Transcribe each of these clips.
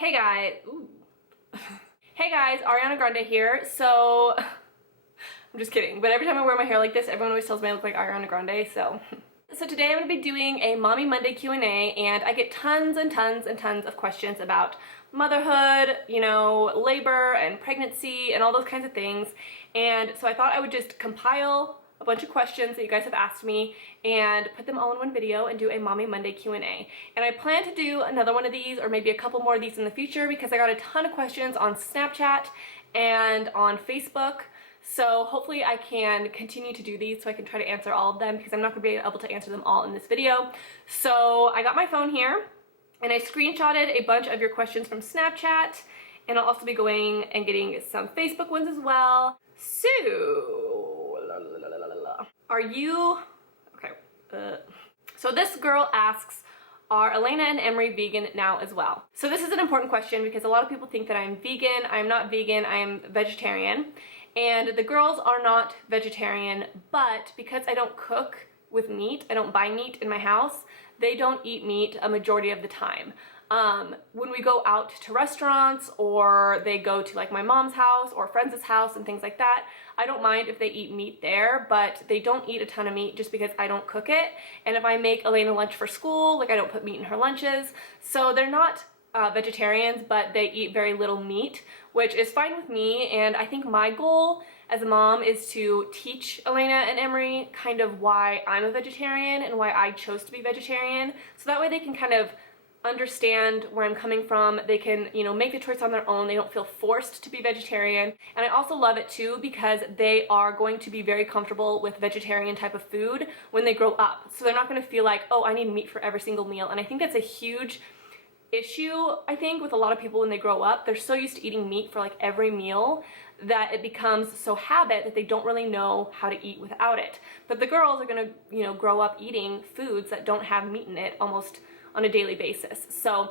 Hey guys, hey guys, Ariana Grande here. So, I'm just kidding, but every time I wear my hair like this, everyone always tells me I look like Ariana Grande, so. So today I'm going to be doing a Mommy Monday Q&A, and I get tons and tons and tons of questions about motherhood, you know, labor and pregnancy and all those kinds of things. And so I thought I would just compile a bunch of questions that you guys have asked me and put them all in one video and do a Mommy Monday Q&A. And I plan to do another one of these or maybe a couple more of these in the future because I got a ton of questions on Snapchat and on Facebook. So hopefully I can continue to do these so I can try to answer all of them because I'm not going to be able to answer them all in this video. So I got my phone here and I screenshotted a bunch of your questions from Snapchat, and I'll also be going and getting some Facebook ones as well. So, are you, okay, so this girl asks, are Elena and Emory vegan now as well? So this is an important question because a lot of people think that I'm vegan. I'm not vegan, I am vegetarian. And the girls are not vegetarian, but because I don't cook with meat, I don't buy meat in my house, they don't eat meat a majority of the time. When we go out to restaurants or they go to like my mom's house or friends' house and things like that, I don't mind if they eat meat there, but they don't eat a ton of meat just because I don't cook it. And if I make Elena lunch for school, like I don't put meat in her lunches. So they're not vegetarians, but they eat very little meat, which is fine with me. And I think my goal as a mom is to teach Elena and Emory kind of why I'm a vegetarian and why I chose to be vegetarian. So that way they can kind of understand where I'm coming from. They can, you know, make the choice on their own. They don't feel forced to be vegetarian. And I also love it too because they are going to be very comfortable with vegetarian type of food when they grow up. So they're not going to feel like, oh, I need meat for every single meal. And I think that's a huge issue, I think, with a lot of people when they grow up. They're so used to eating meat for like every meal that it becomes so habit that they don't really know how to eat without it. But the girls are gonna, you know, grow up eating foods that don't have meat in it almost on a daily basis. So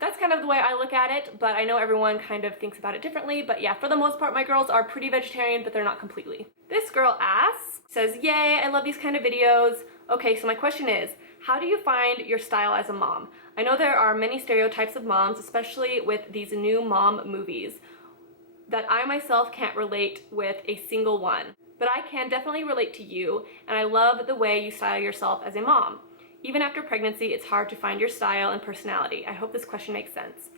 that's kind of the way I look at it, but I know everyone kind of thinks about it differently. But yeah, for the most part, my girls are pretty vegetarian, but they're not completely. This girl asks, says, yay, I love these kind of videos. Okay, so my question is, how do you find your style as a mom? I know there are many stereotypes of moms, especially with these new mom movies, that I myself can't relate with a single one. But I can definitely relate to you, and I love the way you style yourself as a mom. Even after pregnancy, it's hard to find your style and personality. I hope this question makes sense.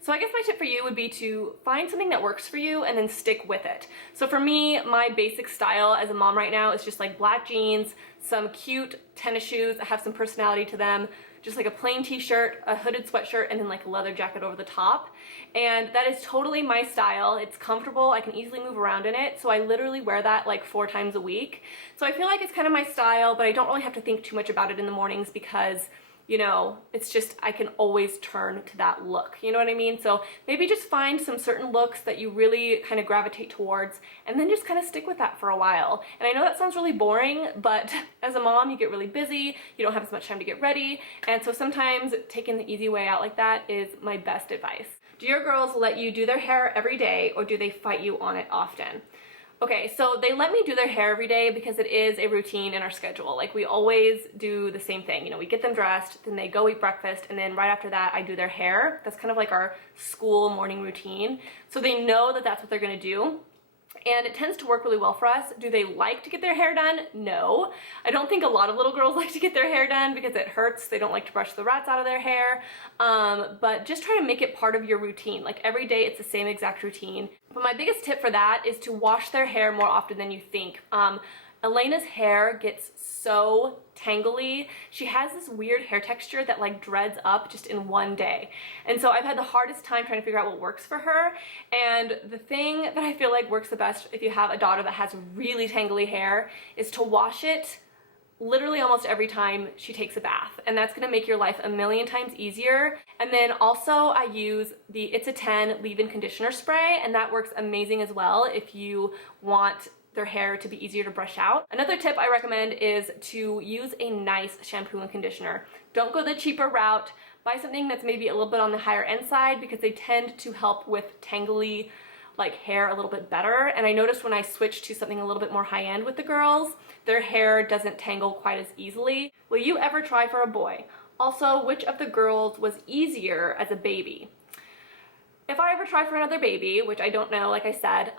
So I guess my tip for you would be to find something that works for you and then stick with it. So for me, my basic style as a mom right now is just like black jeans, some cute tennis shoes that have some personality to them, just like a plain t-shirt, a hooded sweatshirt, and then like a leather jacket over the top. And that is totally my style. It's comfortable, I can easily move around in it, so I literally wear that like 4 times a week. So I feel like it's kind of my style, but I don't really have to think too much about it in the mornings because, you know, it's just, I can always turn to that look, you know what I mean? So maybe just find some certain looks that you really kind of gravitate towards and then just kind of stick with that for a while. And I know that sounds really boring, but as a mom, you get really busy, you don't have as much time to get ready, and so sometimes taking the easy way out like that is my best advice. Do your girls let you do their hair every day, or do they fight you on it often? Okay, so they let me do their hair every day because it is a routine in our schedule. Like, we always do the same thing. You know, we get them dressed, then they go eat breakfast, and then right after that, I do their hair. That's kind of like our school morning routine. So they know that that's what they're gonna do. And it tends to work really well for us. Do they like to get their hair done? No. I don't think a lot of little girls like to get their hair done because it hurts. They don't like to brush the rats out of their hair. But just try to make it part of your routine. Like, every day it's the same exact routine. But my biggest tip for that is to wash their hair more often than you think. Elena's hair gets so tangly. She has this weird hair texture that like dreads up just in one day. And so I've had the hardest time trying to figure out what works for her. And the thing that I feel like works the best if you have a daughter that has really tangly hair is to wash it literally almost every time she takes a bath. And that's gonna make your life a million times easier. And then also I use the It's a 10 leave-in conditioner spray, and that works amazing as well if you want their hair to be easier to brush out. Another tip I recommend is to use a nice shampoo and conditioner. Don't go the cheaper route. Buy something that's maybe a little bit on the higher end side because they tend to help with tangly like hair a little bit better. And I noticed when I switched to something a little bit more high end with the girls, their hair doesn't tangle quite as easily. Will you ever try for a boy? Also, which of the girls was easier as a baby? If I ever try for another baby, which I don't know, like I said,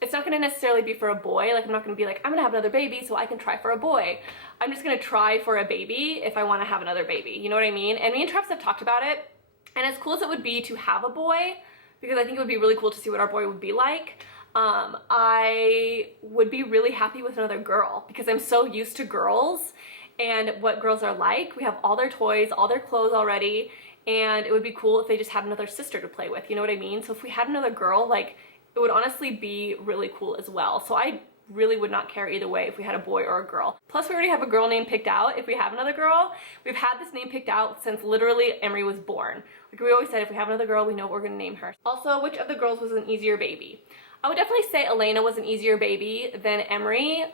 it's not going to necessarily be for a boy. Like, I'm not going to be like, I'm going to have another baby so I can try for a boy. I'm just going to try for a baby if I want to have another baby. You know what I mean? And me and Travis have talked about it. And as cool as it would be to have a boy, because I think it would be really cool to see what our boy would be like, I would be really happy with another girl because I'm so used to girls and what girls are like. We have all their toys, all their clothes already, and it would be cool if they just had another sister to play with. You know what I mean? So if we had another girl, like, it would honestly be really cool as well. So I really would not care either way if we had a boy or a girl. Plus, we already have a girl name picked out if we have another girl. We've had this name picked out since literally Emory was born. Like, we always said, if we have another girl, we know what we're gonna name her. Also, which of the girls was an easier baby? I would definitely say Elena was an easier baby than Emory.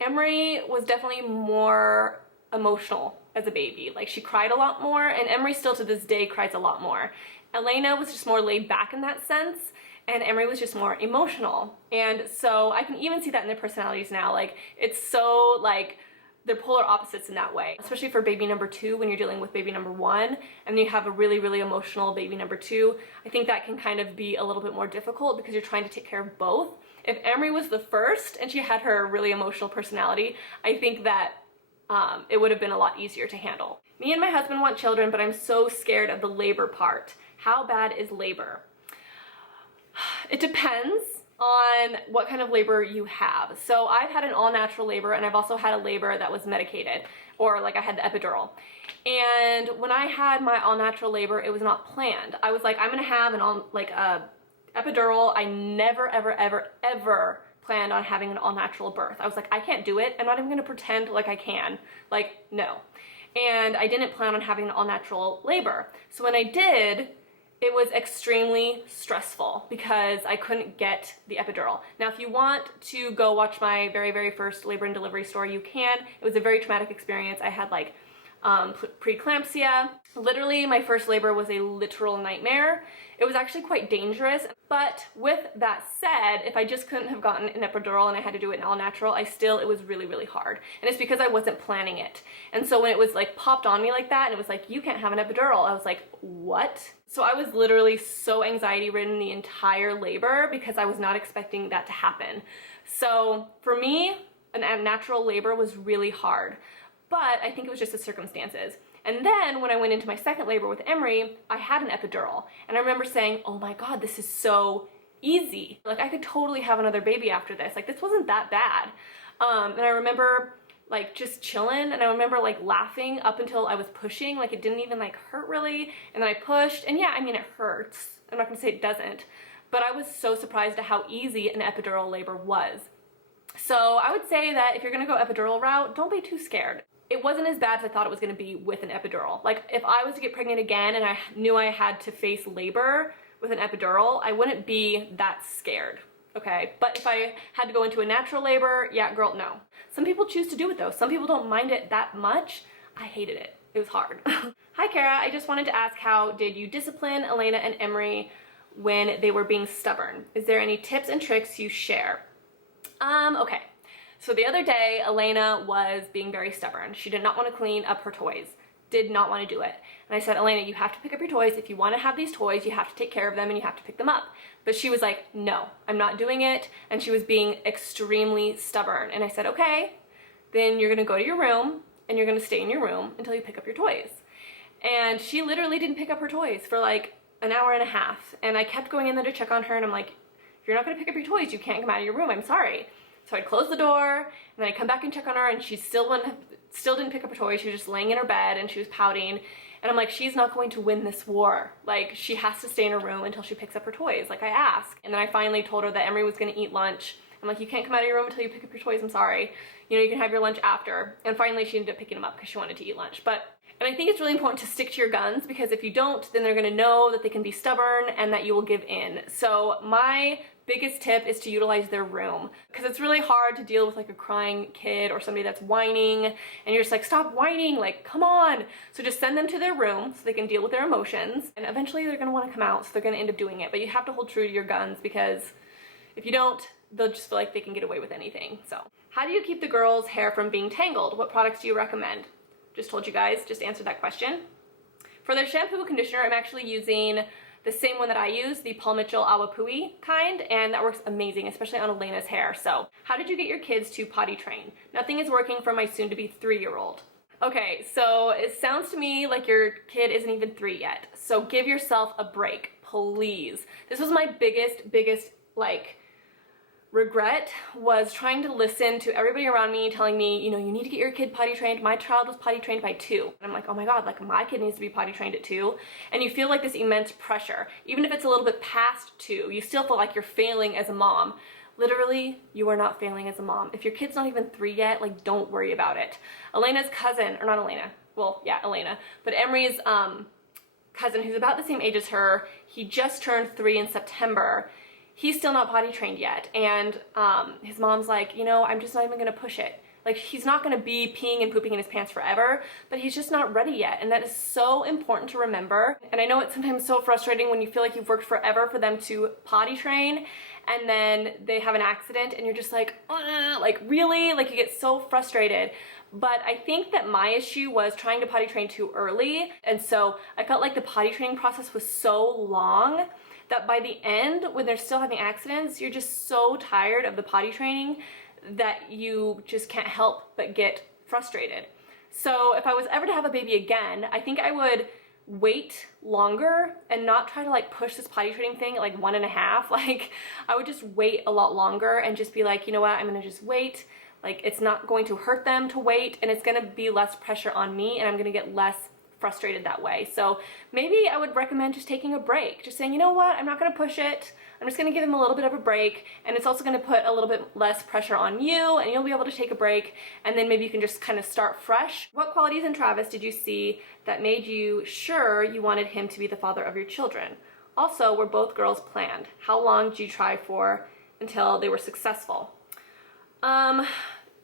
Emory was definitely more emotional as a baby. Like, she cried a lot more, and Emory still to this day cries a lot more. Elena was just more laid back in that sense, and Emory was just more emotional. And so I can even see that in their personalities now. Like, it's so, like, they're polar opposites in that way, especially for baby number 2 when you're dealing with baby number 1 and then you have a really, really emotional baby number 2. I think that can kind of be a little bit more difficult because you're trying to take care of both. If Emory was the first and she had her really emotional personality, I think that it would have been a lot easier to handle. Me and my husband want children, but I'm so scared of the labor part. How bad is labor? It depends on what kind of labor you have. So I've had an all-natural labor, and I've also had a labor that was medicated, or like I had the epidural. And when I had my all-natural labor, it was not planned. I was like, I'm gonna have an epidural. I never, ever, ever, ever planned on having an all-natural birth. I was like, I can't do it. I'm not even gonna pretend like I can. Like, no. And I didn't plan on having an all-natural labor. So when I did, it was extremely stressful because I couldn't get the epidural. Now, if you want to go watch my very, very first labor and delivery story, you can. It was a very traumatic experience. I had like preeclampsia. Literally, my first labor was a literal nightmare. It was actually quite dangerous. But with that said, if I just couldn't have gotten an epidural and I had to do it in all natural, it was really, really hard. And it's because I wasn't planning it. And so when it was like popped on me like that and it was like, you can't have an epidural, I was like, what? So I was literally so anxiety ridden the entire labor because I was not expecting that to happen. So for me, a natural labor was really hard. But I think it was just the circumstances. And then when I went into my second labor with Emory, I had an epidural. And I remember saying, oh my God, this is so easy. Like, I could totally have another baby after this. Like, this wasn't that bad. And I remember like just chilling, and I remember like laughing up until I was pushing. Like, it didn't even like hurt really. And then I pushed, and yeah, I mean, it hurts. I'm not gonna say it doesn't. But I was so surprised at how easy an epidural labor was. So I would say that if you're gonna go epidural route, don't be too scared. It wasn't as bad as I thought it was gonna be with an epidural. Like, if I was to get pregnant again and I knew I had to face labor with an epidural, I wouldn't be that scared, okay? But if I had to go into a natural labor, yeah, girl, no. Some people choose to do it though. Some people don't mind it that much. I hated it. It was hard. Hi, Carah. I just wanted to ask, how did you discipline Elena and Emory when they were being stubborn? Is there any tips and tricks you share? Okay. So the other day, Elena was being very stubborn. She did not want to clean up her toys. Did not want to do it. And I said, Elena, you have to pick up your toys. If you want to have these toys, you have to take care of them and you have to pick them up. But she was like, no, I'm not doing it. And she was being extremely stubborn. And I said, okay, then you're going to go to your room and you're going to stay in your room until you pick up your toys. And she literally didn't pick up her toys for like an hour and a half. And I kept going in there to check on her, and I'm like, if you're not going to pick up your toys, you can't come out of your room. I'm sorry. So I'd close the door, and then I'd come back and check on her, and she still didn't pick up her toys. She was just laying in her bed, and she was pouting. And I'm like, she's not going to win this war. Like, she has to stay in her room until she picks up her toys, like I asked. And then I finally told her that Emory was going to eat lunch. I'm like, you can't come out of your room until you pick up your toys. I'm sorry. You know, you can have your lunch after. And finally, she ended up picking them up because she wanted to eat lunch. And I think it's really important to stick to your guns, because if you don't, then they're going to know that they can be stubborn and that you will give in. So my biggest tip is to utilize their room, because it's really hard to deal with like a crying kid or somebody that's whining and you're just like, stop whining, like, come on. So just send them to their room so they can deal with their emotions, and eventually they're going to want to come out, so they're going to end up doing it. But you have to hold true to your guns, because if you don't, they'll just feel like they can get away with anything. So how do you keep the girls' hair from being tangled? What products do you recommend? just told you guys, just answered that question. For their shampoo and conditioner, I'm actually using the same one that I use, the Paul Mitchell Awapui kind, and that works amazing, especially on Elena's hair. So, how did you get your kids to potty train? Nothing is working for my soon-to-be 3-year-old. Okay, so it sounds to me like your kid isn't even 3 yet. So give yourself a break, please. This was my biggest, like, regret, was trying to listen to everybody around me telling me, you know, you need to get your kid potty trained. My child was potty trained by 2. And I'm like, oh my God, like my kid needs to be potty trained at 2. And you feel like this immense pressure. Even if it's a little bit past 2, you still feel like you're failing as a mom. Literally, you are not failing as a mom. If your kid's not even 3 yet, like, don't worry about it. Elena's cousin, or not Elena, well, yeah, Elena, but Emery's cousin, who's about the same age as her, he just turned 3 in September. He's still not potty trained yet, and his mom's like, you know, I'm just not even gonna push it. Like, he's not gonna be peeing and pooping in his pants forever, but he's just not ready yet, and that is so important to remember. And I know it's sometimes so frustrating when you feel like you've worked forever for them to potty train, and then they have an accident, and you're just like, like, really? Like, you get so frustrated. But I think that my issue was trying to potty train too early, and so I felt like the potty training process was so long that by the end, when they're still having accidents, you're just so tired of the potty training that you just can't help but get frustrated. So if I was ever to have a baby again, I think I would wait longer and not try to like push this potty training thing at like 1.5. Like, I would just wait a lot longer and just be like, you know what, I'm gonna just wait. Like, it's not going to hurt them to wait, and it's gonna be less pressure on me, and I'm gonna get less frustrated that way. So maybe I would recommend just taking a break, just saying, you know what, I'm not gonna push it. I'm just gonna give him a little bit of a break, and it's also gonna put a little bit less pressure on you, and you'll be able to take a break, and then maybe you can just kind of start fresh. What qualities in Travis did you see that made you sure you wanted him to be the father of your children? Also, were both girls planned? How long did you try for until they were successful?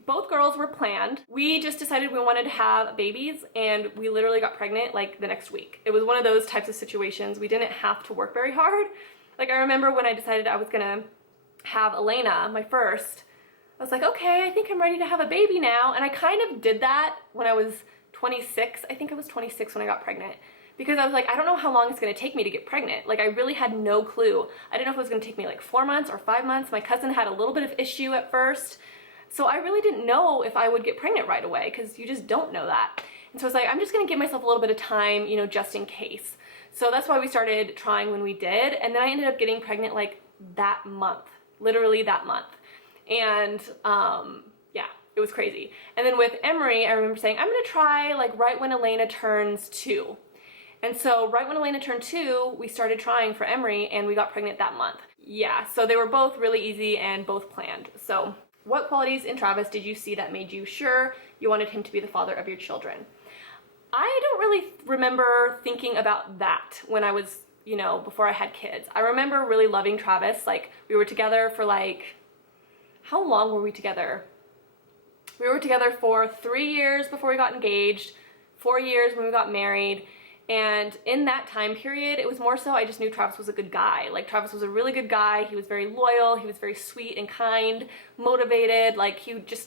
Both girls were planned. We just decided we wanted to have babies, and we literally got pregnant like the next week. It was one of those types of situations. We didn't have to work very hard. Like, I remember when I decided I was gonna have Elena, my first, I was like, okay, I think I'm ready to have a baby now. And I kind of did that when I was 26. I think I was 26 when I got pregnant, because I was like, I don't know how long it's gonna take me to get pregnant. Like, I really had no clue. I didn't know if it was gonna take me like 4 months or 5 months. My cousin had a little bit of issue at first. So I really didn't know if I would get pregnant right away, because you just don't know that. And so I was like, I'm just gonna give myself a little bit of time, you know, just in case. So that's why we started trying when we did. And then I ended up getting pregnant like that month, literally that month. And yeah, it was crazy. And then with Emory, I remember saying, I'm gonna try like right when Elena turns 2. And so right when Elena turned 2, we started trying for Emory, and we got pregnant that month. Yeah, so they were both really easy and both planned. So what qualities in Travis did you see that made you sure you wanted him to be the father of your children? I don't really remember thinking about that when I was, you know, before I had kids. I remember really loving Travis. Like, we were together for like, how long were we together? We were together for 3 years before we got engaged, 4 years when we got married. And in that time period, it was more so I just knew Travis was a good guy. Like, Travis was a really good guy. He was very loyal. He was very sweet and kind, motivated. Like,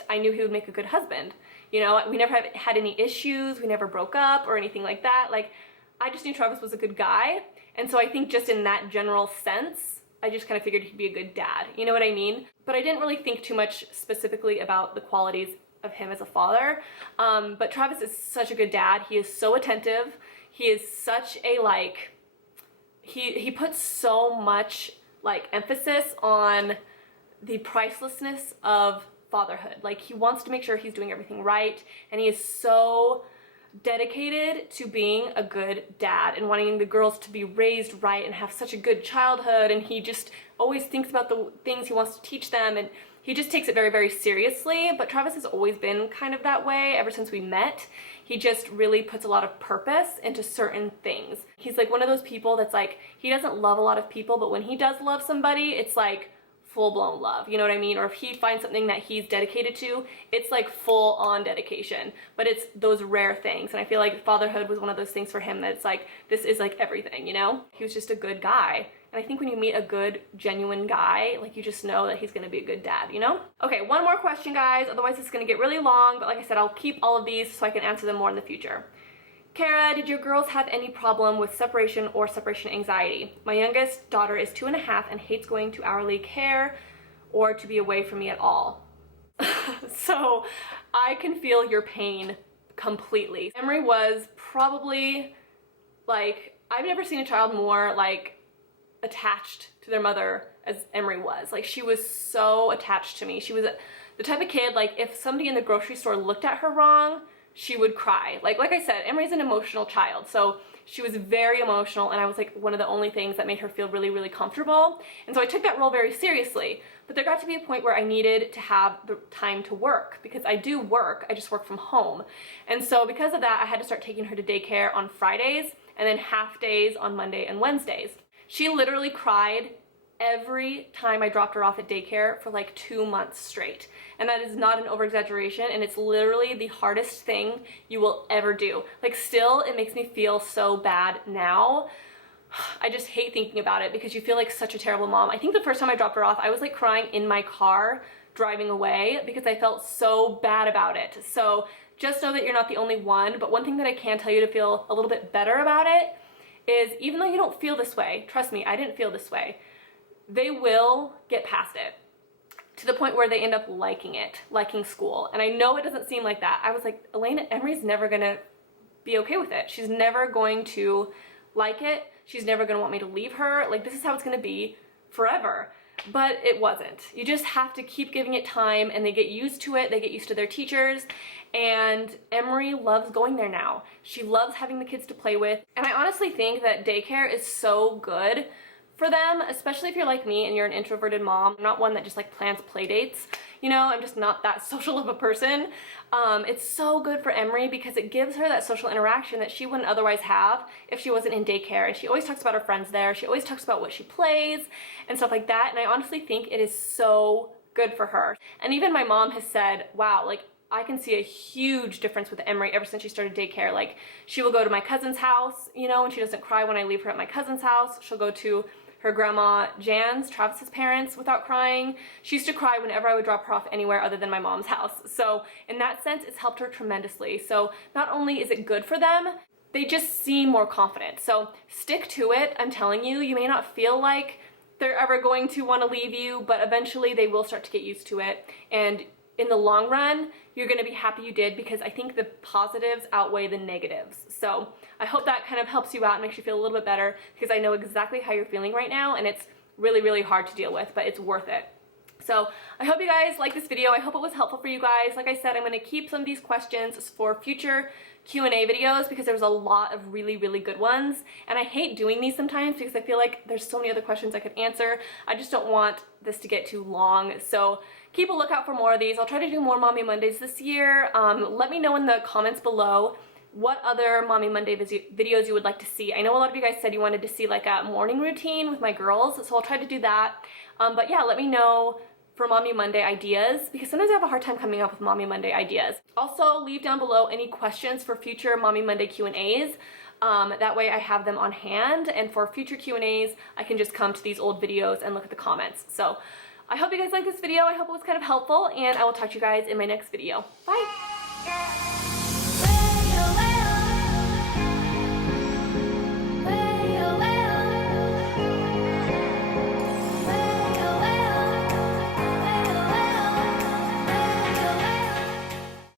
I knew he would make a good husband. You know, we never had any issues. We never broke up or anything like that. Like, I just knew Travis was a good guy. And so I think just in that general sense, I just kind of figured he'd be a good dad. You know what I mean? But I didn't really think too much specifically about the qualities of him as a father. But Travis is such a good dad. He is so attentive. He is such a, like, he puts so much, like, emphasis on the pricelessness of fatherhood. Like, he wants to make sure he's doing everything right, and he is so dedicated to being a good dad and wanting the girls to be raised right and have such a good childhood, and he just always thinks about the things he wants to teach them, and he just takes it very, very seriously. But Travis has always been kind of that way ever since we met. He just really puts a lot of purpose into certain things. He's like one of those people that's like, he doesn't love a lot of people, but when he does love somebody, it's like full-blown love, you know what I mean? Or if he finds something that he's dedicated to, it's like full-on dedication, but it's those rare things. And I feel like fatherhood was one of those things for him that it's like, this is like everything, you know? He was just a good guy. And I think when you meet a good, genuine guy, like you just know that he's gonna be a good dad, you know? Okay, one more question, guys, otherwise it's gonna get really long, but like I said, I'll keep all of these so I can answer them more in the future. Carah, did your girls have any problem with separation or separation anxiety? My youngest daughter is 2.5 and hates going to hourly care or to be away from me at all. So I can feel your pain completely. Emory was probably like, I've never seen a child more like attached to their mother as Emory was. Like, she was so attached to me. She was the type of kid, like, if somebody in the grocery store looked at her wrong, she would cry. Like I said, Emory's an emotional child, so she was very emotional, and I was like one of the only things that made her feel really, really comfortable. And so I took that role very seriously. But there got to be a point where I needed to have the time to work, because I do work, I just work from home. And so because of that, I had to start taking her to daycare on Fridays and then half days on Monday and Wednesdays. She literally cried every time I dropped her off at daycare for like 2 months straight. And that is not an over-exaggeration, and it's literally the hardest thing you will ever do. Like, still, it makes me feel so bad now. I just hate thinking about it because you feel like such a terrible mom. I think the first time I dropped her off, I was like crying in my car driving away because I felt so bad about it. So just know that you're not the only one, but one thing that I can tell you to feel a little bit better about it is, even though you don't feel this way, trust me, I didn't feel this way, they will get past it to the point where they end up liking it, liking school. And I know it doesn't seem like that. I was like, Elena, Emory's never gonna be okay with it. She's never going to like it. She's never gonna want me to leave her. Like, this is how it's gonna be forever. But it wasn't. You just have to keep giving it time, and they get used to it. They get used to their teachers. And Emory loves going there now. She loves having the kids to play with. And I honestly think that daycare is so good for them, especially if you're like me and you're an introverted mom. I'm not one that just like plans play dates. You know, I'm just not that social of a person. It's so good for Emory because it gives her that social interaction that she wouldn't otherwise have if she wasn't in daycare. And she always talks about her friends there. She always talks about what she plays and stuff like that. And I honestly think it is so good for her. And even my mom has said, wow, like, I can see a huge difference with Emory ever since she started daycare. Like, she will go to my cousin's house, you know, and she doesn't cry when I leave her at my cousin's house. She'll go to her grandma Jan's, Travis's parents, without crying. She used to cry whenever I would drop her off anywhere other than my mom's house. So in that sense, it's helped her tremendously. So not only is it good for them, they just seem more confident. So stick to it. I'm telling you, you may not feel like they're ever going to want to leave you, but eventually they will start to get used to it. And in the long run, you're gonna be happy you did, because I think the positives outweigh the negatives. So I hope that kind of helps you out and makes you feel a little bit better, because I know exactly how you're feeling right now, and it's really, really hard to deal with, but it's worth it. So I hope you guys like this video. I hope it was helpful for you guys. Like I said, I'm gonna keep some of these questions for future Q&A videos because there's a lot of really, really good ones. And I hate doing these sometimes because I feel like there's so many other questions I could answer. I just don't want this to get too long. So keep a lookout for more of these. I'll try to do more Mommy Mondays this year. Let me know in the comments below what other Mommy Monday videos you would like to see. I know a lot of you guys said you wanted to see like a morning routine with my girls, so I'll try to do that. But yeah, let me know for Mommy Monday ideas, because sometimes I have a hard time coming up with Mommy Monday ideas. Also, leave down below any questions for future Mommy Monday Q&As. That way I have them on hand, and for future Q&As, I can just come to these old videos and look at the comments. So I hope you guys liked this video. I hope it was kind of helpful, and I will talk to you guys in my next video. Bye!